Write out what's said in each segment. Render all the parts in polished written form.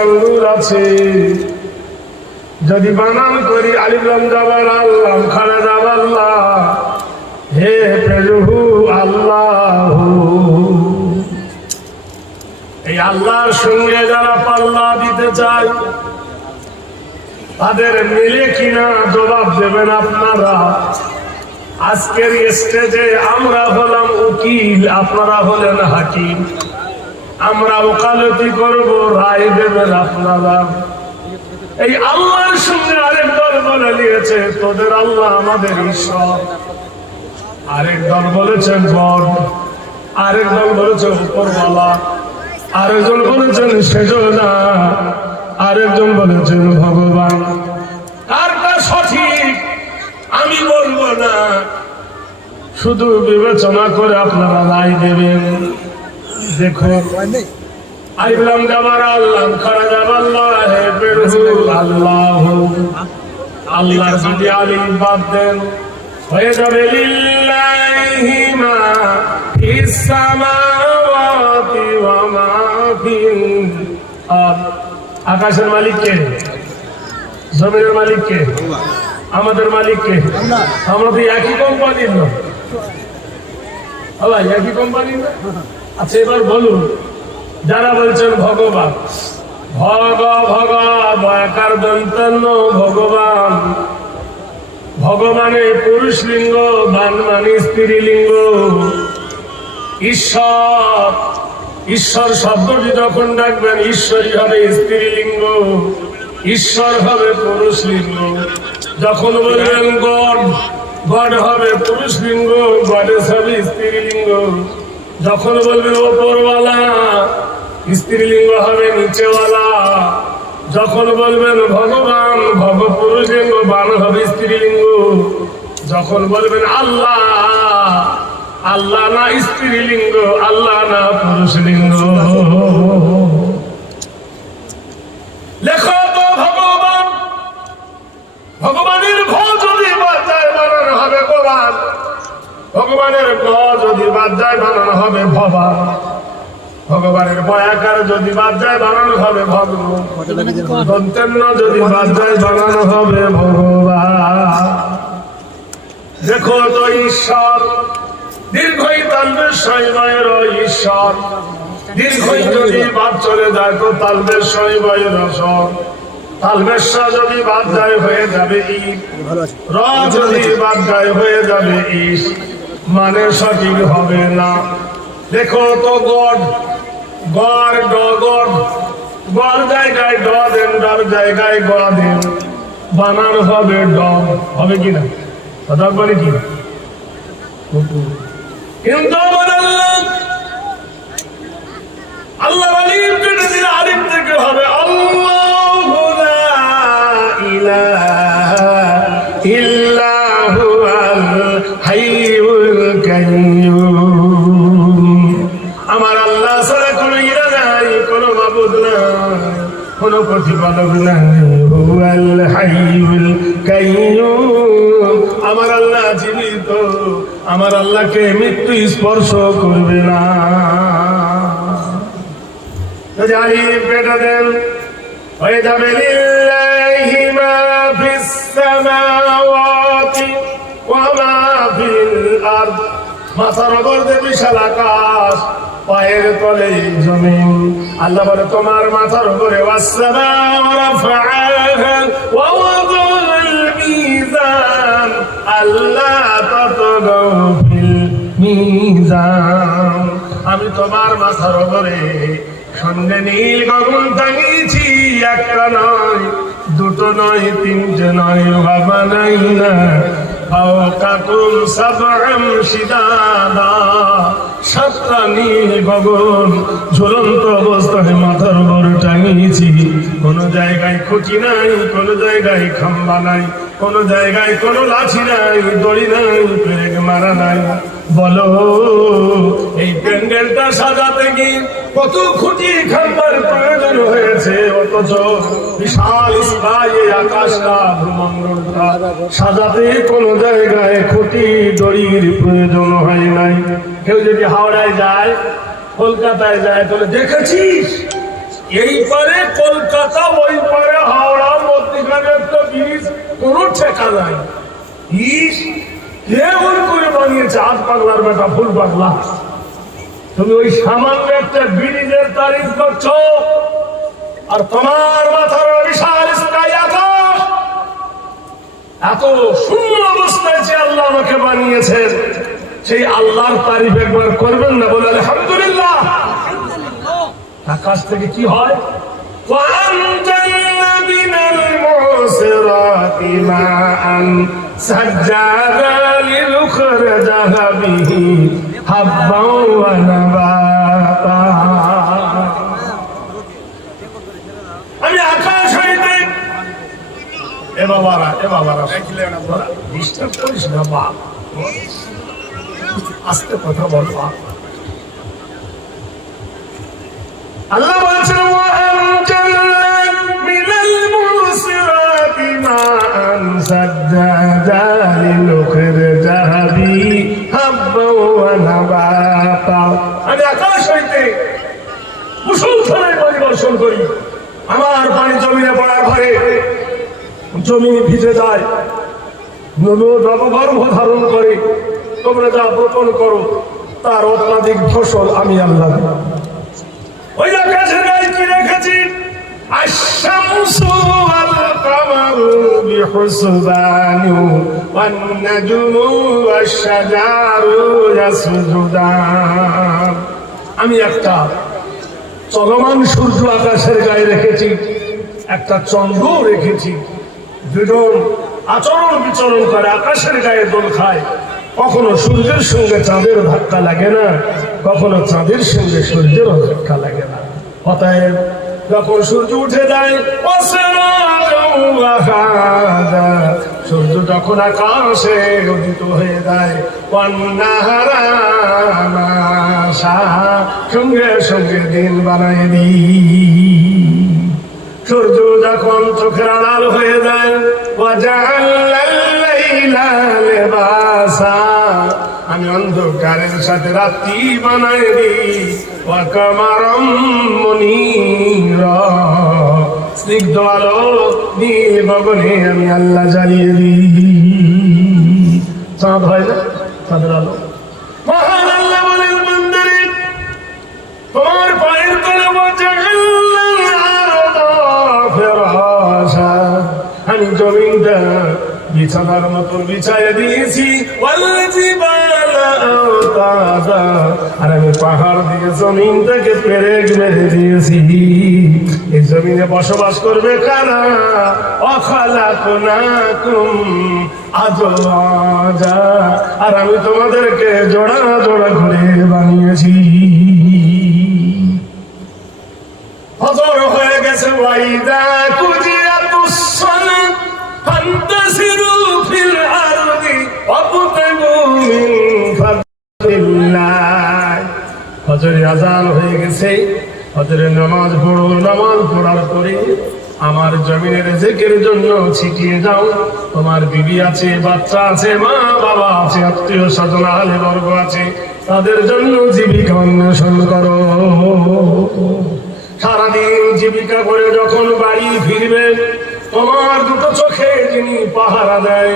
আঙ্গুল আছে। যদি বানান করি আলিফ লাম জাবার আল্লাহ খানা জাবাল্লাহ, হে প্রভু আল্লাহ। এই আল্লাহর সঙ্গে যারা পাল্লা দিতে চায় তাদের মিলে কিনা জবাব দেবেন আপনারা। আজকের স্টেজে আমরা হলাম উকিল, আপনারা হলেন হাকিম। আমরা ওকালতি করব, রায় দেবেন আপনারা। এই আল্লাহর সঙ্গে আরেক দল বলে নিয়েছে তোদের আল্লাহ আমাদের ঈশ্বর, আরেক দল বলেছেন গড, আরেক দল বলেছে উপরওয়ালা, আরেকজন বলেছেন সেজনা, আরেকজন বলেছেন ভগবান। কারটা সঠিক আমি বলবো না, শুধু বিবেচনা করে আপনারা রায় দেবেন। দেখুন আইলাম যাবার আল্লাহ খারা যাবাল্লাহ, হে প্রভু আল্লাহ। আল্লাহর যদি আলিম বাদ দেন হয়ে যাবে লিল্লাহি মা ফিস সামাওয়াতি ওয়া মা ফিল আরদ। আকাশের মালিক কে? জমিনের মালিক কে? আমাদের মালিক কে? আমরা তো একই কোম্পানির না, একই কোম্পানির না। আচ্ছা এবার বলুন, যারা বলছেন ভগবান, ভগাকার দন্তন্য ভগবান, ভগবানের পুরুষ লিঙ্গ, বান মানে স্ত্রীলিঙ্গ। ঈশ্বর, ঈশ্বর শব্দটি যখন ডাকবেন ঈশ্বরই হবে স্ত্রীলিঙ্গ, ঈশ্বর হবে পুরুষ লিঙ্গ। যখন বলবেন গড, গড হবে পুরুষ লিঙ্গ, গডেস হবে স্ত্রীলিঙ্গ। যখন বলবেন ওপরওয়ালা, স্ত্রীলিঙ্গ হবে নিচেওয়ালা। যখন বলবেন ভগবান, পুরুষ লিঙ্গ, বান হবে স্ত্রীলিঙ্গ। যখন বলবেন আল্লাহ, আল্লাহ না স্ত্রীলিঙ্গ, আল্লাহ না পুরুষ লিঙ্গ। লেখো তো ভগবান, ভগবানের ভ যদি বাজায় বানানো হবে গোবান, ভগবানের গ যদি বাজায় বানানো হবে ভবান, ভগবানের বয়াকার যদি বাজায় বানানো হবে ভগবান, দন্তেন্ন যদি বাজায় বানানো হবে ভগবান। দেখো তো ঈশ্বর দীর্ঘই তালবের শৈবয়ের ঈশ্বর, দীর্ঘই যদি বাদ চলে যায় তো তালবের শৈবয়ের রসর। তালবেশা যদি বাদ যায় হয়ে যাবে ঈদ, র যদি বাদ যায় হয়ে যাবে ইস, মানে সঠিক হবে না। দেখো তো গড, গড় ড গড, গড় জায়গায় ড দেন, ডর জায়গায় গ দেন, বানান হবে ড, হবে কিনা? কথা বলে কি? কিন্তু আল্লাহ আলিম কেটে দিলে আলিম থেকে হবে আল্লাহু লা ইলাহা ইল্লা হুয়াল হাইয়ুল কাইয়্যুম। আমার আল্লাহ ছাড়া কোনো ইলা নাই, কোনো মাবুদ নাই, কোনো প্রতিপালক নাই। হুয়াল হাইয়ুল কাইয়্যুম, আমার আল্লাহ জীবিত, আমার আল্লাহকে মৃত্যু স্পর্শ করবে না। যদি আলিম কেটে দেন হয়ে যাবে লিল্লাহি মা ফিস সামাওয়াতি ওয়া মা ফিল আরদ। মাথার উপর যে বিশাল আকাশ, পায়ের তলে জমিন। আল্লাহ বলে তোমার মাথার উপরে ওয়াসসামাউ রাফআহা ওয়া ওয়াদাল মিজান আল্লা তাতগাউ ফিল মিজান। আমি তোমার মাথার উপরে সন্ধ্যে নীল গগন টাঙিয়েছি, একটা নয়, দুটো নয়, তিনটে নয়, বাবা নাই না ফাওকাকুম সাবআম শিদাদা। সাতটা নীল গগন ঝুলন্ত অবস্থায় মাথার উপর টাঙিয়েছি। কোনো জায়গায় খুঁটি নাই, কোনো জায়গায় খাম্বা নাই, কোনো জায়গায় কোনো লাঠি নাই, দড়ি নাই, পেরেক মারা নাই। বলো এই প্যান্ডেলটা সাজাতে গিয়ে কত খুঁটি খাম্বার প্রয়োজন হয়েছে, অথচ বিশাল স্কাই আকাশটা ভূমণ্ডলটা সাজাতে কোনো জায়গায় খুঁটি দড়ির প্রয়োজন হয় নাই। কেউ যদি হাওড়ায় যায়, কলকাতায় যায়, তাহলে দেখেছিস এই পারে কলকাতা নাই। ইস, কেমন করে বানিয়েছে আজ পাগলার বেটা ফুল পাগলা। তুমি ওই সামান্য একটা ব্রিজের তারিফ করছো, আর তোমার মাথার বিশাল স্কাই আকাশ, এত শূন্য অবস্থায় যে আল্লাহ আমাকে বানিয়েছেন, সেই আল্লাহর তারিফ একবার করবেন না? বলে আলহামদুলিল্লাহ। আকাশ থেকে কি হয়? وأنزلنا من المعصرات ماء سجادا لنخرج به حبا ونباتا। আমি আকাশ হইতে এ বাবারা ডিস্টার্ব করিস না বাপ, আস্তে কথা বলবা। আল্লাহ বলছেন وأنزلنا من المعصرات ماء سجادا لنخرج به حبا ونباتا। আমি আকাশ হইতে মুষলধারে পানি বর্ষণ করি, আমার পানি জমিনে পড়ার পরে জমি ভিজে যায়, নবগর্ভ ধারণ করে, তোমরা যা বপন করো তার অত্যাধিক ফসল আমি আল্লাহ। ওই আকাশের গায়ে কি রেখেছি? আশ-শামসু ওয়াল কামারু বিহুসবানি ওয়ান নাজমু ওয়াশ-শাজারু ইয়াসজুদান। আমি একটা চলমান সূর্য আকাশের গায়ে রেখেছি, একটা চন্দ্র রেখেছি। দুজন আচরণ বিচরণ করে, আকাশের গায়ে দোল খায়। কখনো সূর্যের সঙ্গে চাঁদের ধাক্কা লাগে না, কখনো চাঁদের সঙ্গে সূর্যেরও ধাক্কা লাগে না। অতএব যখন সূর্য উঠে যায়, সূর্য যখন আকাশে উদিত হয়ে যায়, সঙ্গে সঙ্গে দিন বানায় দিই। সূর্য যখন চোখের আড়াল হয়ে যায়, আমি অন্ধকারের সাথে রাত্রি বানাই দিই। স্নিগ্ধ আলো নীল গগনে আমি আল্লাহ জ্বালিয়ে দিই। চাঁদ হয় না, চাঁদের আলো। মহান আল্লাহ বলেন, বান্দারে তোমার পায়ের তলে আমি জমিনটা বিছানার মতন বিছায় দিয়েছি, আর আমি পাহাড় দিয়ে জমিনটাকে পেরেক মেরে দিয়েছি। এই জমিনে বসবাস করবে কারা? অখালাকুনাকুম আজওয়াজা, আর আমি তোমাদেরকে জোড়া জোড়া করে বানিয়েছি। ফজর হয়ে গেছে, ওয়াইদা কুজিয়াতুস সালাত ফান্তাসিরু ফিল আরদি ওয়াবতাগু মিন ফাদলিল্লাহ। ফজরের আযান হয়ে গেছে, ফজরের নামাজ পড়ো। নামাজ পড়ার পরে আমার জমিনের রিজিকের জন্য ছিটিয়ে যাও। তোমার বিবি আছে, বাচ্চা আছে, মা বাবা আছে, আত্মীয় স্বজন আহলে বর্গ আছে, তাদের জন্য জীবিকা অন্বেষণ করো। সারাদিন জীবিকা করে যখন বাড়ি ফিরবে, তোমার দুটো চোখে যিনি পাহারা দেয়,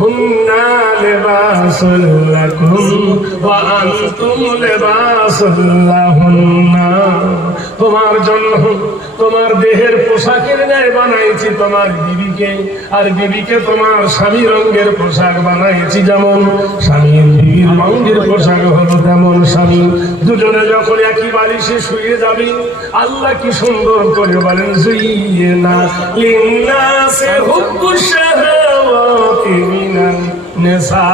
হুন্না লিবাসুল লাকুম ওয়া আনতুম লিবাসুল লাহুন্না, তোমার জন্য তোমার দেহের পোশাকের ন্যায় বানাইছি তোমার বিবিকে, আর বিবিকে তোমার স্বামী রঙের পোশাক বানাইছি। যেমন স্বামীর বিবির রঙের পোশাক হলো তেমন স্বামী। দুজনে যখন একই বালিশে শুয়ে যাবে, আল্লাহ কি সুন্দর করে বলেন, যুইয়িনা লিন্নাসি হুব্বুশ শাহাওয়াতি মিনান নিসা।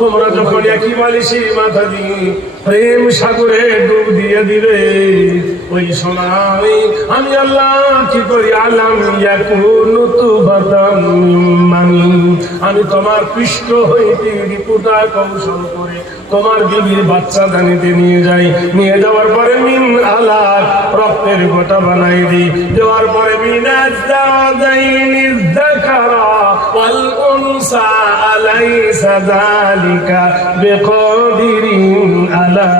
তোমরা যখন একই বালিশে মাথা দিয়ে প্রেম সাগরে ডুব দিয়ে দিলে, ওই সময় আমি আল্লাহ কি করি? আলাম ইয়াকুনু তুবাতাম মিন মানি, আমি তোমার পৃষ্ঠ হইতে রিপুটা কৌশল করে তোমার বিবির বাচ্চা দানিতে নিয়ে যাই। নিয়ে যাওয়ার পরে মিন আলাক, রক্তের গোটা বানাই দিই। দেওয়ার পরে মিনাজ্জাদাইনি যাকারা ওয়াল উনসা আলাইসা যালিকা বিকাদিরিন আলা,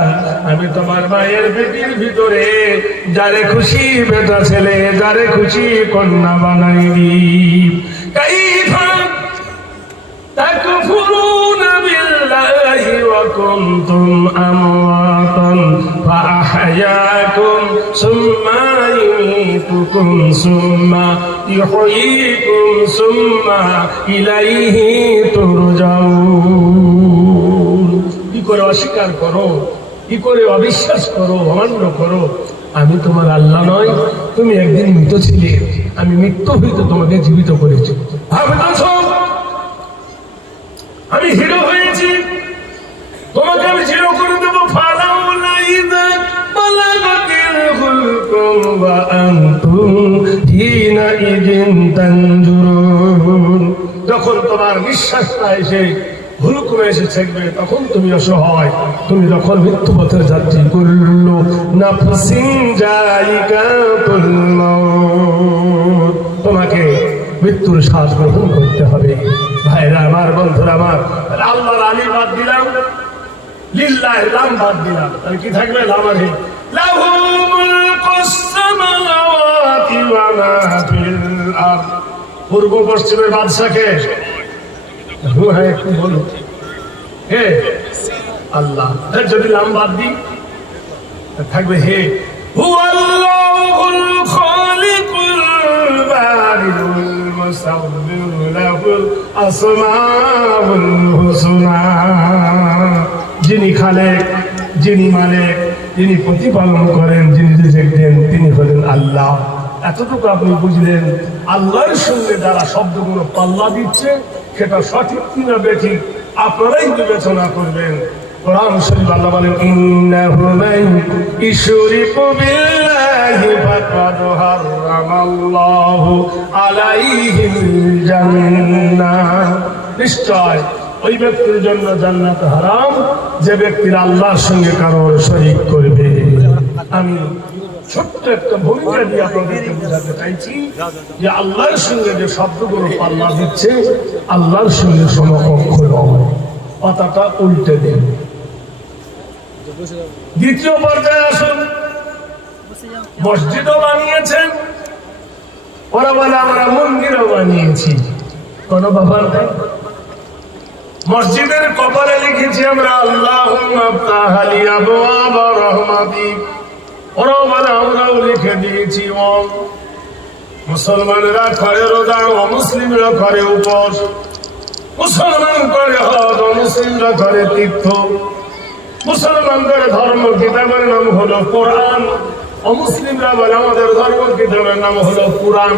আমি তোমার মায়ের পেটের ভিতরে যারে খুশি বেটা ছেলে, যারে খুশি কন্যা বানাই দিই। কাইফা تكفرون بالله وكنتم أمواتا فأحياكم ثم يميتكم ثم يحييكم ثم إليه ترجعون কি করে অস্বীকার করো, কি করে অবিশ্বাস করো, অমান্য করো? আমি তোমার আল্লাহ নয়? তুমি একদিন মৃত ছিলে, আমি মৃত্যু হইতে তোমাকে জীবিত করেছি। আমি হিরো হয়েছি, তোমাকে আমি জিরো করে দেবো। যখন তোমার বিশ্বাসটা এসে হুলুকুমে এসে ছেকবে, তখন তুমি অসহায়। তুমি যখন মৃত্যু পথের যাত্রী করলো তোমাকে মৃত্যুর শ্বাস গ্রহণ করতে হবে। ভাইরা আমার, বন্ধুরা আমার, আল্লাহর আলী বাদ দিলাম, লিল্লাহ লাম বাদ দিলাম, তাহলে কি থাকবে? লামারে লাহু মুলকুস সামাওয়াতি ওয়া মা ফিল আরদ। পূর্ব পশ্চিমের বাদশাকে একটু বলুন, হে আল্লাহ। যদি লাম বাদ দিই থাকবে হে হুয়াল্লাহুল খালিকুল বারিউল মুসাব্বিহু লাহুল আসমাউল হুসনা। যিনি খালেক, যিনি মালিক, যিনি প্রতিপালন করেন, যিনি রিজিক দেন, তিনি হলেন আল্লাহ। এতটুকু আপনি বুঝলেন। আল্লাহর সঙ্গে যারা শব্দগুলো পাল্লা দিচ্ছে, সেটা সঠিক কিনা বেঠিক আপনারাই বিবেচনা করবেন। কোরআন শরীফ আল্লাহ বলেন, ইন্নাহু মান ইশরিকু বিল্লাহি ফাকাদ হারামাল্লাহু আলাইহিল জান্নাহ। নিশ্চয় ওই ব্যক্তির জন্য জান্নাত হারাম, যে ব্যক্তির আল্লাহর সঙ্গে কারোর শরীক করবে। আমি ছোট্ট একটা ভূমিকা দিয়ে আপনাদেরকে বোঝাতে চাইছি যে আল্লাহর সঙ্গে যে শব্দগুলো পাল্লা দিচ্ছে, আল্লাহর সঙ্গে সমকক্ষ নয়। কথাটা উল্টে দিন। দ্বিতীয় পর্যায়ে আসুন। মসজিদও বানিয়েছেন, ওরা বলে আমরা মন্দিরও বানিয়েছি। কোন ব্যাপার নেই। মসজিদের কপালে লিখেছি আমরা আল্লাহুম্মা আফতাহ লি আবওয়াবা রাহমাতিক। ওরা বলে আমরাও লিখে দিয়েছি ওম। মুসলমানেরা করে রোজা, অমুসলিমরা করে উপোস। মুসলমান করে হজ, অমুসলিমরা করে তীর্থ। মুসলমানদের ধর্ম কিতাবের নাম হলো কোরআন, অমুসলিমরা বলে আমাদের ধর্ম কিতাবের নাম হলো কুরআন।